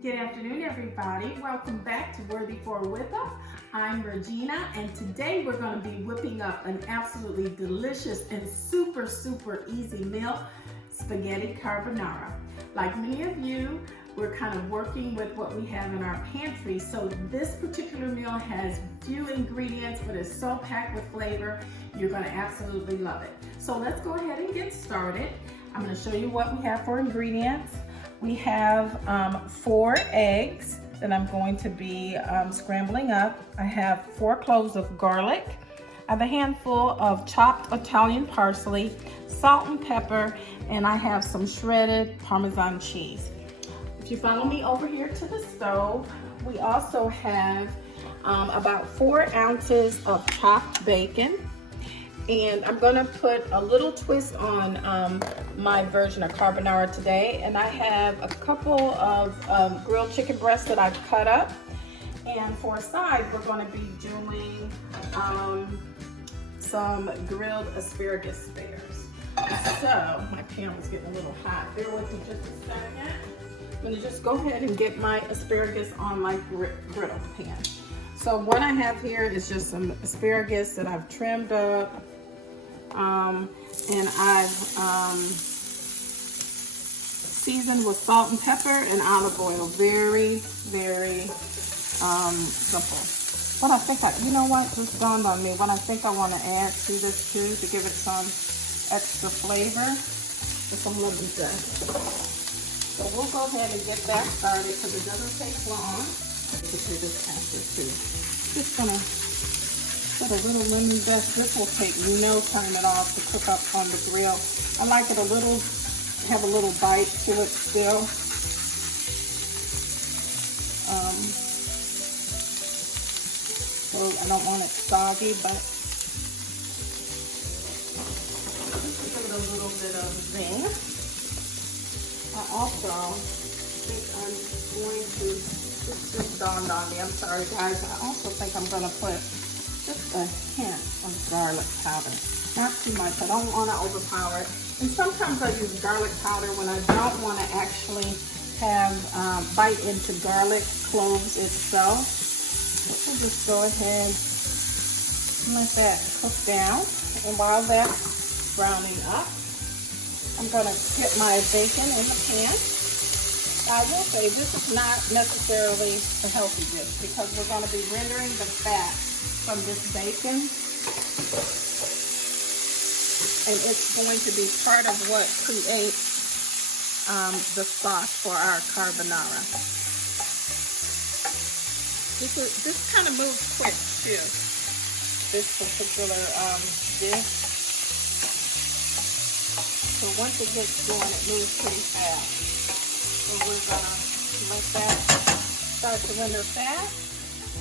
Good afternoon, everybody. Welcome back to Worthy-4 with us. I'm Regina, and today we're going to be whipping up an absolutely delicious and super easy meal, spaghetti carbonara. Like many of you, we're kind of working with what we have in our pantry, so this particular meal has few ingredients, but it's so packed with flavor, you're going to absolutely love it. So let's go ahead and get started. I'm going to show you what we have for ingredients. We have 4 eggs that I'm going to be scrambling up. I have 4 cloves of garlic. I have a handful of chopped Italian parsley, salt and pepper, and I have some shredded Parmesan cheese. If you follow me over here to the stove, we also have about 4 ounces of chopped bacon. And I'm gonna put a little twist on my version of carbonara today. And I have a couple of grilled chicken breasts that I've cut up. And for a side, we're gonna be doing some grilled asparagus spears. So, my pan was getting a little hot. Bear with me just a second. I'm gonna just go ahead and get my asparagus on my griddle pan. So what I have here is just some asparagus that I've trimmed up. And I've seasoned with salt and pepper and olive oil. Very simple. What I think you know what, just dawned on me, what I think I want to add to this too, to give it some extra flavor, is some lemon zest. So we'll go ahead and get that started because it doesn't take long. I can do this after too. Just gonna put a little lemon zest. This will take no time at all to cook up on the grill. I like it have a little bite to it still. So I don't want it soggy, but just give it a little bit of zing. I also think I'm going to, this just dawned on me, I'm sorry guys, I also think I'm going to put just a hint of garlic powder. Not too much, I don't want to overpower it. And sometimes I use garlic powder when I don't want to actually have bite into garlic cloves itself. We'll just go ahead and let that cook down. And while that's browning up, I'm going to get my bacon in the pan. I will say this is not necessarily a healthy dish because we're going to be rendering the fat from this bacon, and it's going to be part of what creates the sauce for our carbonara. This kind of moves quick too, this particular dish. So once it gets going, it moves pretty fast. So we're gonna let that start to render fast,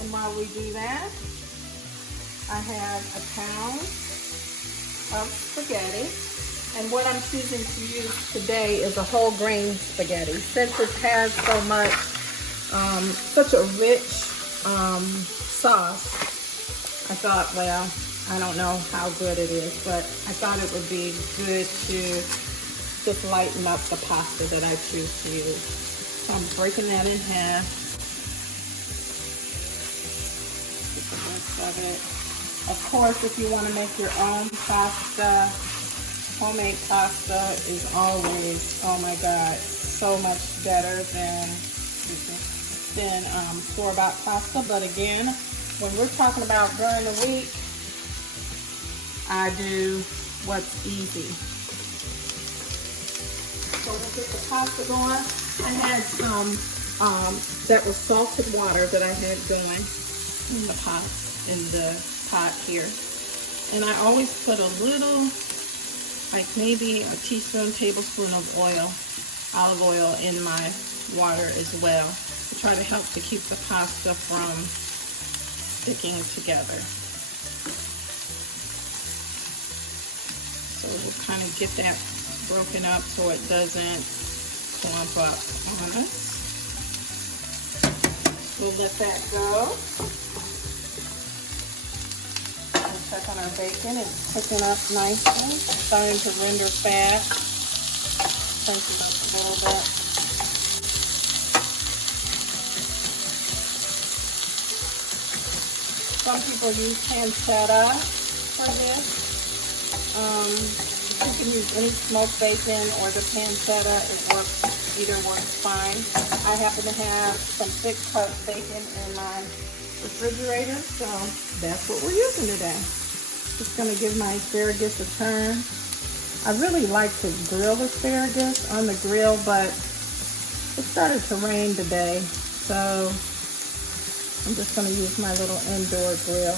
and while we do that, I have a pound of spaghetti, and what I'm choosing to use today is a whole grain spaghetti. Since it has so much, such a rich sauce, I thought, well, I don't know how good it is, but I thought it would be good to just lighten up the pasta that I choose to use. So I'm breaking that in half. Get the rest of it. Of course, if you want to make your own pasta, homemade pasta is always, oh my God, so much better than store-bought pasta. But again, when we're talking about during the week, I do what's easy. So we'll get the pasta going. I had some that was salted water that I had going in the pot here, and I always put a little, like maybe a tablespoon of olive oil in my water as well, to try to help to keep the pasta from sticking together. So we'll kind of get that broken up so it doesn't clump up on us. We'll let that go. We'll check on our bacon. It's cooking up nicely. It's starting to render fast. Crank it up a little bit. Some people use pancetta for this. You can use any smoked bacon or the pancetta. It works, either works fine. I happen to have some thick cut bacon in my refrigerator, so that's what we're using today. Just gonna give my asparagus a turn. I really like to grill asparagus on the grill, but it started to rain today, so I'm just gonna use my little indoor grill.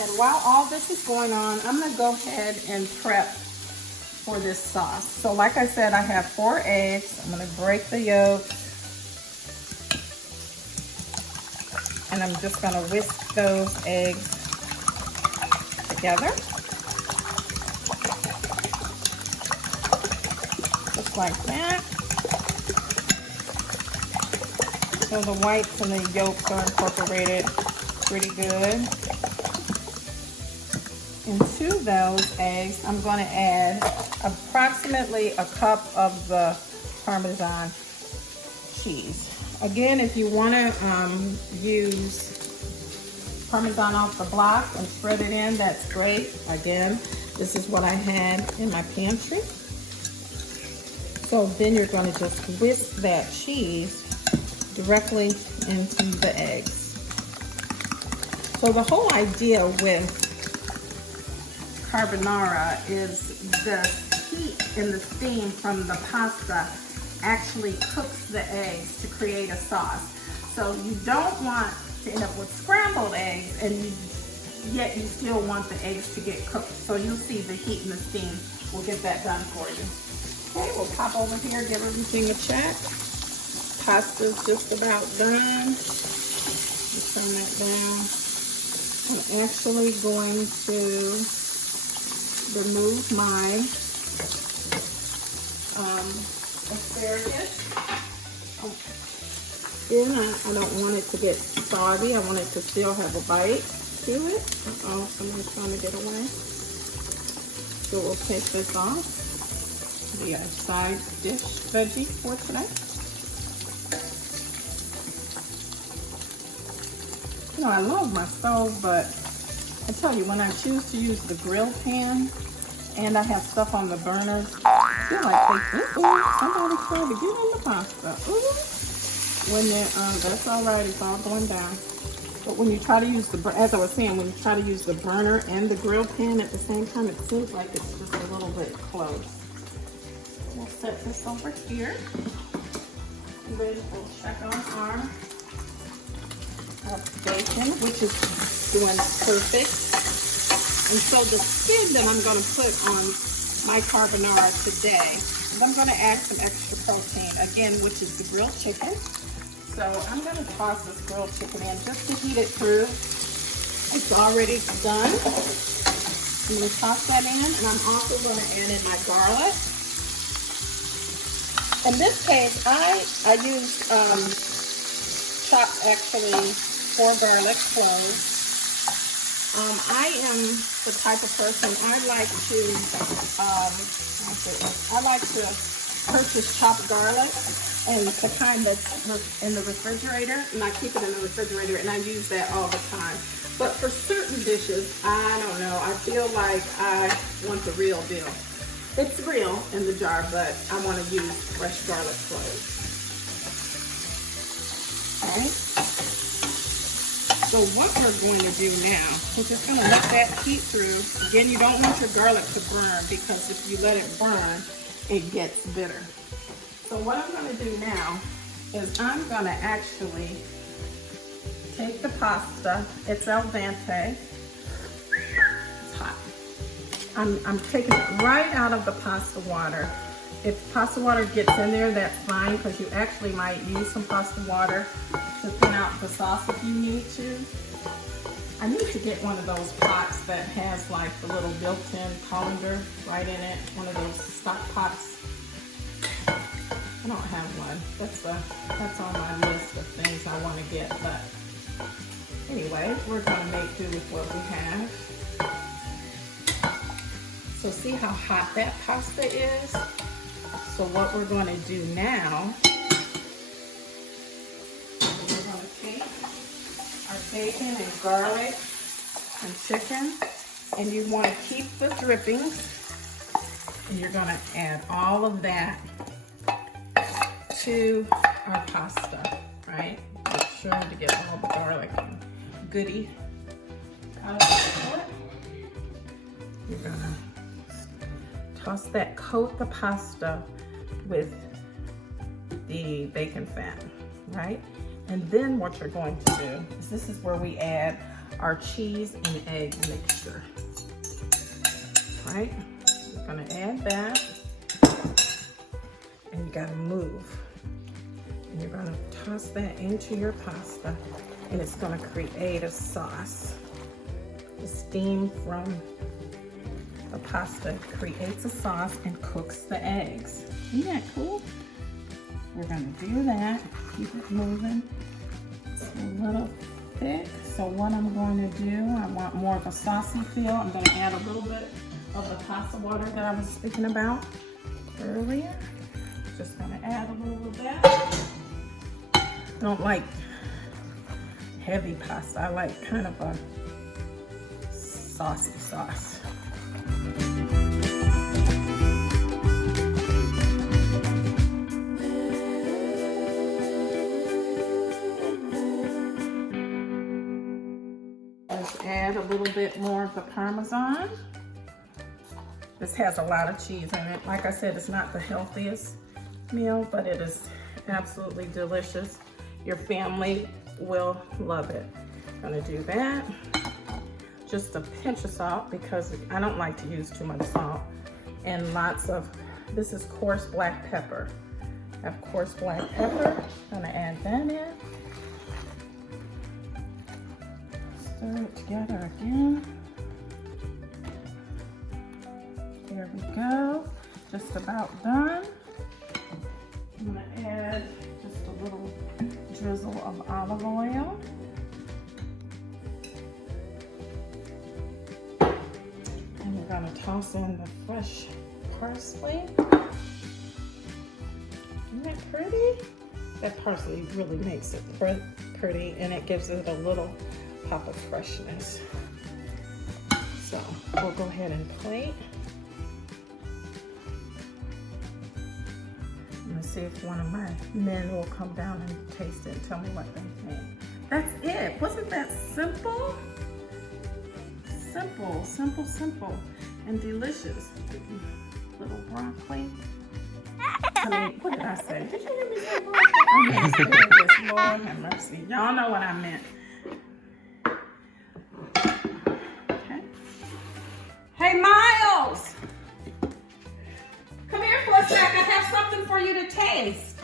And while all this is going on, I'm gonna go ahead and prep for this sauce. So like I said, I have 4 eggs. I'm gonna break the yolks. And I'm just gonna whisk those eggs together. Just like that. So the whites and the yolks are incorporated pretty good. Into those eggs, I'm going to add approximately a cup of the Parmesan cheese. Again, if you want to use Parmesan off the block and spread it in, that's great. Again, this is what I had in my pantry. So then you're going to just whisk that cheese directly into the eggs. So the whole idea with carbonara is the heat and the steam from the pasta actually cooks the eggs to create a sauce. So you don't want to end up with scrambled eggs, and yet you still want the eggs to get cooked. So you'll see the heat and the steam will get that done for you. Okay, we'll pop over here, give everything a check. Pasta's just about done. Just turn that down. I'm actually going to remove my asparagus. Then I don't want it to get soggy. I want it to still have a bite to it. Uh-oh, someone's trying to get away. So we'll take this off. The side dish veggie for today. You know, I love my stove, but I tell you, when I choose to use the grill pan and I have stuff on the burners, I feel like they think, ooh, somebody's trying to get in the pasta. Ooh. When that's all right, it's all going down. But when you try to use as I was saying, when you try to use the burner and the grill pan at the same time, it seems like it's just a little bit close. We'll set this over here. And then we'll check on our bacon, which is doing perfect. And so the spin that I'm going to put on my carbonara today is I'm going to add some extra protein, again, which is the grilled chicken. So I'm going to toss this grilled chicken in just to heat it through. It's already done. I'm going to toss that in, and I'm also going to add in my garlic. In this case, I used chopped actually 4 garlic cloves. I am the type of person, I like to purchase chopped garlic, and the kind that's in the refrigerator, and I keep it in the refrigerator, and I use that all the time. But for certain dishes, I don't know, I feel like I want the real deal. It's real in the jar, but I want to use fresh garlic cloves. Okay. So what we're going to do now, we're just going to let that heat through. Again, you don't want your garlic to burn, because if you let it burn, it gets bitter. So what I'm going to do now is I'm going to actually take the pasta. It's al dente. It's hot. I'm taking it right out of the pasta water. If pasta water gets in there, that's fine, because you actually might use some pasta water to thin out the sauce if you need to. I need to get one of those pots that has like the little built-in colander right in it, one of those stock pots. I don't have one. one. That's on my list of things I want to get. But anyway, we're going to make do with what we have. So see how hot that pasta is? So what we're going to do now, we're going to take our bacon and garlic and chicken, and you want to keep the drippings, and you're going to add all of that to our pasta, right? Make sure to get all the garlic and goody out of it. You're going to toss that, coat the pasta with the bacon fat, right? And then what you're going to do is, this is where we add our cheese and egg mixture, right? You're gonna add that, and you gotta move. And you're gonna toss that into your pasta, and it's gonna create a sauce. The steam from the pasta creates a sauce and cooks the eggs. Isn't that cool? We're gonna do that, keep it moving. It's a little thick, so what I'm going to do, I want more of a saucy feel. I'm gonna add a little bit of the pasta water that I was speaking about earlier. Just gonna add a little of that. Don't like heavy pasta, I like kind of a saucy sauce. Add a little bit more of the Parmesan. This has a lot of cheese in it. Like I said, it's not the healthiest meal, but it is absolutely delicious. Your family will love it. Gonna do that. Just a pinch of salt, because I don't like to use too much salt. And lots of, this is coarse black pepper. I have coarse black pepper. Gonna add that in. Stir it together again. There we go. Just about done. I'm gonna add just a little drizzle of olive oil. And we're gonna toss in the fresh parsley. Isn't that pretty? That parsley really makes it pretty, and it gives it a little pop of freshness. So we'll go ahead and plate. I'm gonna see if one of my men will come down and taste it and tell me what they think. That's it. Wasn't that simple? Simple, simple, simple, and delicious. Little broccoli. I mean, what did I say? Did you hear me say broccoli? Lord have mercy. Y'all know what I meant. Okay. Hey, Miles! Come here for a sec. I have something for you to taste.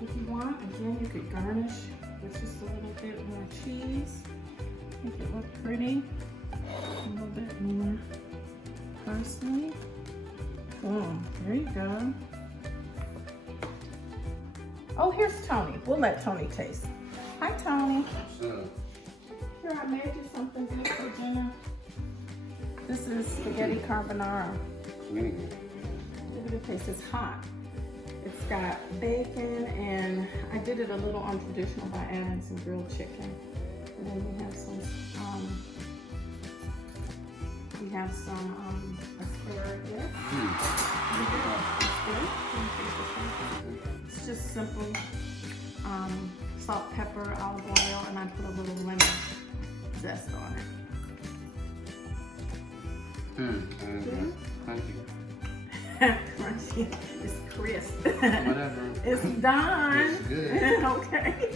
If you want, again, you could garnish with just a little bit more cheese. Make it look pretty. A little bit more parsley. Boom, there you go. Oh, here's Tony. We'll let Tony taste. Hi, Tony. Here, I made you something good for dinner. This is spaghetti carbonara. Give it a taste. It's hot. It's got bacon, and I did it a little untraditional by adding some grilled chicken. And then we have some asparagus. It's just simple salt, pepper, olive oil, and I put a little lemon zest on it. Thank you. Crunchy. It's crisp. Whatever. It's done. It's good. Okay.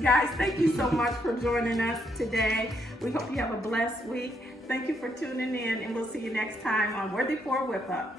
Guys, thank you so much for joining us today. We hope you have a blessed week. Thank you for tuning in, and we'll see you next time on Worthy-4 Whip Up.